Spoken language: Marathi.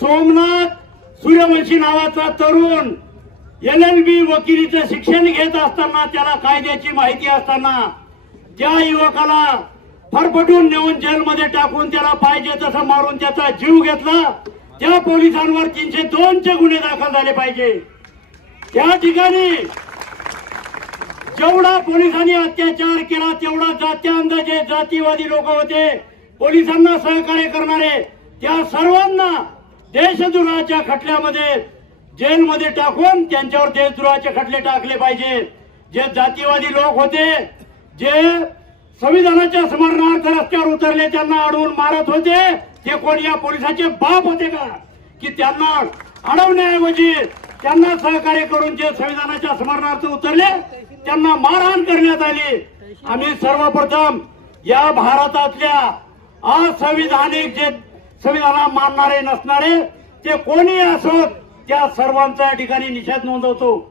सोमनाथ सूर्यवंशी नावाचा तरुण LLB वकिलीचं शिक्षण घेत असताना, त्याला कायद्याची माहिती असताना, त्या युवकाला फरफटून नेऊन जेलमध्ये टाकून त्याला पाहिजे तसं मारून त्याचा जीव घेतला. त्या पोलिसांवर 302 चे गुन्हे दाखल झाले पाहिजे. त्या ठिकाणी जेवढा पोलिसांनी अत्याचार केला तेवढा जात्या अंदाजे जातीवादी लोक होते, पोलिसांना सहकार्य करणारे, त्या सर्वांना देशद्रोहाच्या खटल्यामध्ये जेलमध्ये टाकून त्यांच्यावर देशद्रोहाचे खटले टाकले पाहिजे. जे जातीवादी लोक होते, जे संविधानाच्या स्मरणार्थ रस्त्यावर उतरले, त्यांना अडवून मारत होते, ते कोण या पोलिसाचे बाप होते का की त्यांना अडवण्याऐवजी त्यांना सहकार्य करून जे संविधानाच्या स्मरणार्थ उतरले त्यांना मारहाण करण्यात आली. आम्ही सर्वप्रथम या भारतातल्या असंविधानिक जे संविधानाला मानणारे नसणारे ते कोणी असोत त्या सर्वांचा या ठिकाणी निषेध नोंदवतो.